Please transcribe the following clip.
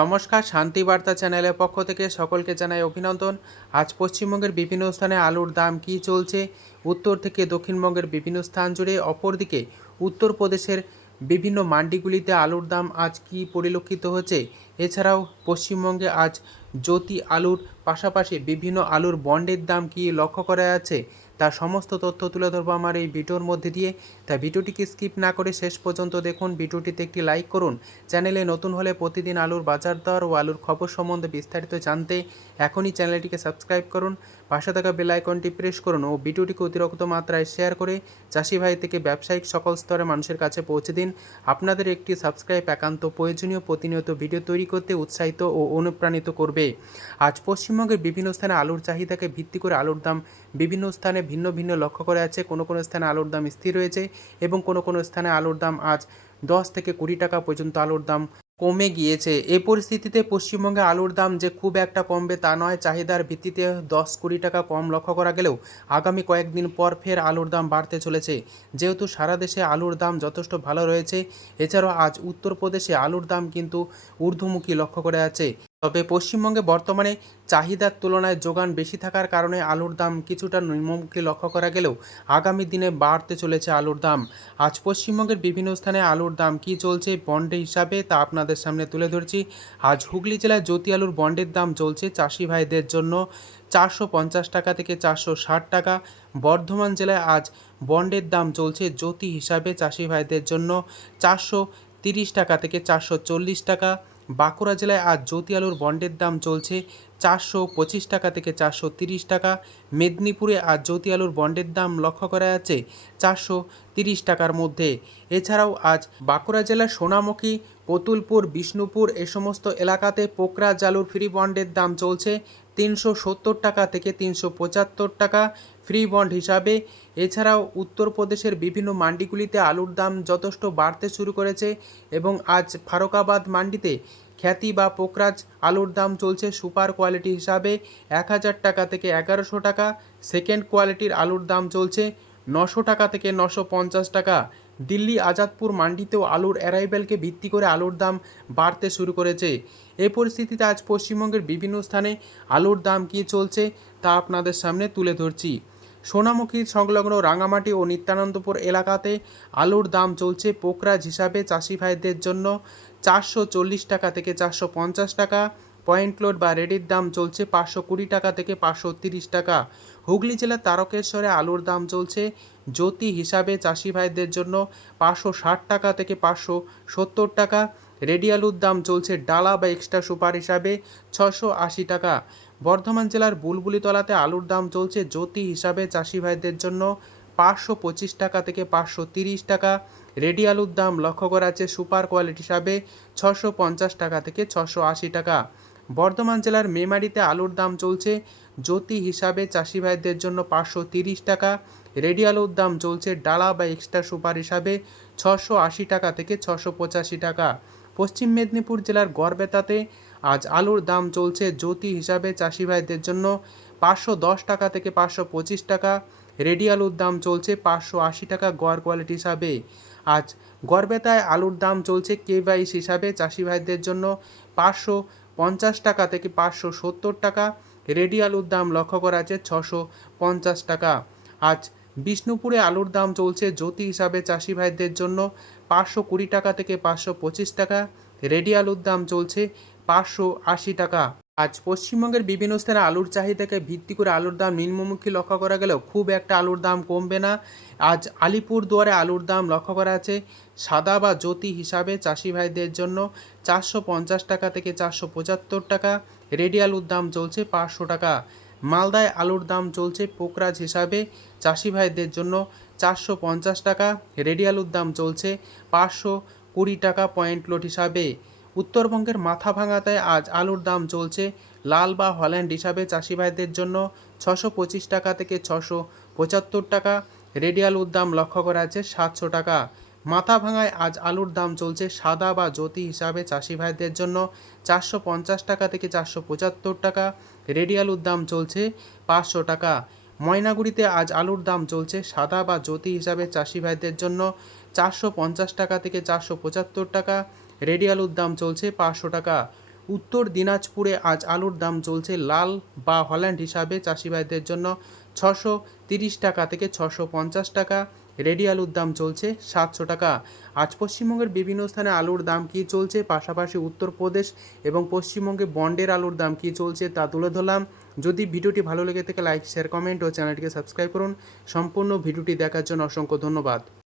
নমস্কার, শান্তি বার্তা চ্যানেলের পক্ষ থেকে সকলকে জানাই অভিনন্দন। আজ পশ্চিমবঙ্গের বিভিন্ন স্থানে আলুর দাম কি চলছে? উত্তর থেকে দক্ষিণবঙ্গের বিভিন্ন স্থান জুড়ে, অপরদিকে উত্তরপ্রদেশের বিভিন্ন মান্ডিগুলিতে আলুর দাম আজ কি পরিলক্ষিত হচ্ছে? এছাড়াও পশ্চিমবঙ্গে আজ জ্যোতি আলুর পাশাপাশি বিভিন্ন আলুর বন্ডের দাম কী লক্ষ্য করা যাচ্ছে তার সমস্ত তথ্য তুলে ধরবো আমার এই ভিডিওর মধ্যে দিয়ে। তাই ভিডিওটিকে স্কিপ না করে শেষ পর্যন্ত দেখুন, ভিডিওটিতে একটি লাইক করুন। চ্যানেলে নতুন হলে প্রতিদিন আলুর বাজার দর ও আলুর খবর সম্বন্ধে বিস্তারিত জানতে এখনই চ্যানেলটিকে সাবস্ক্রাইব করুন। পাশে থাকা বেল আইকনটি প্রেস করুন ও ভিডিওটিকে অতিরিক্ত মাত্রায় শেয়ার করে চাষি ভাই থেকে ব্যবসায়িক সকল স্তরে মানুষের কাছে পৌঁছে দিন। আপনাদের একটি সাবস্ক্রাইব একান্ত প্রয়োজনীয় প্রতিনিয়ত ভিডিও তৈরি করতে উৎসাহিত ও অনুপ্রাণিত করবে। আজ পশ্চিমবঙ্গের বিভিন্ন স্থানে আলুর চাহিদাকে ভিত্তি করে আলুর দাম বিভিন্ন স্থানে ভিন্ন ভিন্ন লক্ষ্য করা যাচ্ছে কোনো কোনো স্থানে আলুর দাম স্থির রয়েছে এবং কোনো কোনো স্থানে আলুর দাম আজ দশ থেকে কুড়ি টাকা পর্যন্ত আলুর দাম কমে গিয়েছে। এই পরিস্থিতিতে পশ্চিমবঙ্গে আলুর দাম যে খুব একটা কমবে তা নয়, চাহিদার ভিত্তিতে দশ কুড়ি টাকা কম লক্ষ্য করা গেলেও আগামী কয়েকদিন পর ফের আলুর দাম বাড়তে চলেছে। যেহেতু সারা দেশে আলুর দাম যথেষ্ট ভালো রয়েছে, এছাড়াও আজ উত্তরপ্রদেশে আলুর দাম কিন্তু ঊর্ধ্বমুখী লক্ষ্য করা যাচ্ছে তবে পশ্চিমবঙ্গে বর্তমানে চাহিদার তুলনায় যোগান বেশি থাকার কারণে আলুর দাম কিছুটা নিম্নমুখী লক্ষ্য করা গেলেও আগামী দিনে বাড়তে চলেছে আলুর দাম। আজ পশ্চিমবঙ্গের বিভিন্ন স্থানে আলুর দাম কী চলছে বন্ডে হিসাবে তা আপনাদের সামনে তুলে ধরছি। আজ হুগলি জেলায় জ্যোতি আলুর বন্ডের দাম চলছে চাষি ভাইদের জন্য চারশো পঞ্চাশ টাকা থেকে চারশো ষাট টাকা। বর্ধমান জেলায় আজ বন্ডের দাম চলছে জ্যোতি হিসাবে চাষি ভাইদের জন্য চারশো তিরিশ টাকা থেকে চারশো চল্লিশ টাকা। বাঁকুড়া জেলায় আজ জ্যোতি আলুর বন্ডের দাম চলছে চারশো পঁচিশ টাকা থেকে চারশো তিরিশ টাকা। মেদিনীপুরে আজ জ্যোতি আলুর বন্ডের দাম লক্ষ্য করা যাচ্ছে চারশো তিরিশ টাকার মধ্যে। এছাড়াও আজ বাঁকুড়া জেলার সোনামুখী কতুলপুর, বিষ্ণুপুর এ সমস্ত এলাকাতে পোকরা জালুর ফ্রি বন্ডের দাম চলছে তিনশো সত্তর টাকা থেকে তিনশো পঁচাত্তর টাকা ফ্রি বন্ড হিসাবে। এছাড়াও উত্তরপ্রদেশের বিভিন্ন মান্ডিগুলিতে আলুর দাম যথেষ্ট বাড়তে শুরু করেছে এবং আজ ফারুকাবাদ মান্ডিতে খ্যাতি বা পোকরাজ আলুর দাম চলছে সুপার কোয়ালিটি হিসাবে এক হাজার টাকা থেকে এগারোশো টাকা। সেকেন্ড কোয়ালিটির আলুর দাম চলছে নশো টাকা থেকে নশো পঞ্চাশ টাকা। দিল্লি আজাদপুর মান্ডিতেও আলুর অ্যারাইভেলকে ভিত্তি করে আলুর দাম বাড়তে শুরু করেছে। এই পরিস্থিতিতে আজ পশ্চিমবঙ্গের বিভিন্ন স্থানে আলুর দাম কী চলছে তা আপনাদের সামনে তুলে ধরছি। সোনামুখী সংলগ্ন রাঙামাটি ও নিত্যানন্দপুর এলাকাতে আলুর দাম চলছে পোকরাজ হিসাবে চাষি ভাইদের জন্য চারশো চল্লিশ টাকা থেকে চারশো পঞ্চাশ টাকা। পয়েন্ট লোড বা রেডির দাম চলছে পাঁচশো কুড়ি টাকা থেকে পাঁচশো তিরিশ টাকা। হুগলি জেলার তারকেশ্বরে আলুর দাম চলছে। জ্যোতি হিসাবে চাষি ভাইদের জন্য পাঁচশো ষাট টাকা থেকে পাঁচশো সত্তর টাকা। রেডি আলুর দাম চলছে ডালা বা এক্সট্রা সুপার হিসাবে ছশো আশি টাকা। বর্ধমান জেলার বুলবুলিতলাতে আলুর দাম চলছে জ্যোতি হিসাবে চাষি ভাইদের জন্য পাঁচশো পঁচিশ টাকা থেকে পাঁচশো তিরিশ টাকা। রেডি আলুর দাম লক্ষ্য করা আছে সুপার কোয়ালিটি হিসাবে ছশো পঞ্চাশ টাকা থেকে ছশো আশি টাকা। বর্ধমান জেলার মেমারিতে আলুর দাম চলছে। জ্যোতি হিসাবে চাষি ভাইদের জন্য পাঁচশো তিরিশ টাকা, রেডি আলুর দাম চলছে ডালা বা এক্সট্রা সুপার হিসাবে ছশো আশি টাকা থেকে ছশো পঁচাশি টাকা। পশ্চিম মেদিনীপুর জেলার গড়বেতাতে আজ আলুর দাম চলছে জ্যোতি হিসাবে চাষি ভাইদের জন্য পাঁচশো দশ টাকা থেকে পাঁচশো পঁচিশ টাকা, রেডি আলুর দাম চলছে পাঁচশো আশি টাকা গড় কোয়ালিটি হিসাবে। আজ গড়বেতায় আলুর দাম চলছে কে বাইশ হিসাবে চাষি ভাইদের জন্য পাঁচশো পঞ্চাশ টাকা থেকে পাঁচশো সত্তর টাকা। রেডি আলুর দাম লক্ষ্য করা আছে ছশো পঞ্চাশ টাকা। আজ বিষ্ণুপুরে আলুর দাম চলছে জ্যোতি হিসাবে চাষি ভাইদের জন্য পাঁচশো কুড়ি টাকা থেকে পাঁচশো পঁচিশ টাকা। রেডি আলুর দাম চলছে পাঁচশো আশি টাকা। আজ পশ্চিমবঙ্গের বিভিন্ন স্থানে আলুর চাহিদাকে ভিত্তি করে আলুর দাম নিম্নমুখী লক্ষ্য করা গেলেও খুব একটা আলুর দাম কমবে না। আজ আলিপুর দুয়ারে আলুর দাম লক্ষ্য করা আছে সাদা বা জ্যোতি হিসাবে চাষি ভাইদের জন্য চারশো পঞ্চাশ টাকা থেকে চারশো পঁচাত্তর টাকা। রেডি আলুর দাম চলছে পাঁচশো টাকা। মালদায় আলুর দাম চলছে পোকরাজ হিসাবে চাষি ভাইদের জন্য চারশো পঞ্চাশ টাকা। রেডি আলুর দাম চলছে পাঁচশো কুড়ি টাকা পয়েন্ট লোড হিসাবে। উত্তরবঙ্গের মাথা ভাঙাতে আজ আলুর দাম চলছে। লাল বা হল্যান্ড হিসাবে চাষি ভাইদের জন্য ছশো পঁচিশ টাকা থেকে ছশো পঁচাত্তর টাকা। রেডি আলুর দাম লক্ষ্য করা আছে সাতশো টাকা। মাথা ভাঙায় আজ আলুর দাম চলছে সাদা বা জ্যোতি হিসাবে চাষি ভাইদের জন্য চারশো পঞ্চাশ টাকা থেকে চারশো পঁচাত্তর টাকা। রেডি আলুর দাম চলছে পাঁচশো টাকা। ময়নাগুড়িতে আজ আলুর দাম চলছে সাদা বা জ্যোতি হিসাবে চাষি ভাইদের জন্য চারশো পঞ্চাশ টাকা থেকে চারশো পঁচাত্তর টাকা। রেডি আলুর দাম চলছে পাঁচশো টাকা। উত্তর দিনাজপুরে আজ আলুর দাম চলছে লাল বা হল্যান্ড হিসাবে চাষি ভাইদের জন্য ছশো তিরিশ টাকা থেকে ছশো পঞ্চাশ টাকা। রেডি আলুর দাম চলছে সাতশো টাকা। আজ পশ্চিমবঙ্গের বিভিন্ন স্থানে আলুর দাম কী চলছে? পাশাপাশি উত্তরপ্রদেশ এবং পশ্চিমবঙ্গে বন্ডের আলুর দাম কী চলছে তা তুলে ধরলাম। যদি ভিডিওটি ভালো লেগে থাকে, লাইক শেয়ার কমেন্ট ও চ্যানেলটিকে সাবস্ক্রাইব করুন। সম্পূর্ণ ভিডিওটি দেখার জন্য অসংখ্য ধন্যবাদ।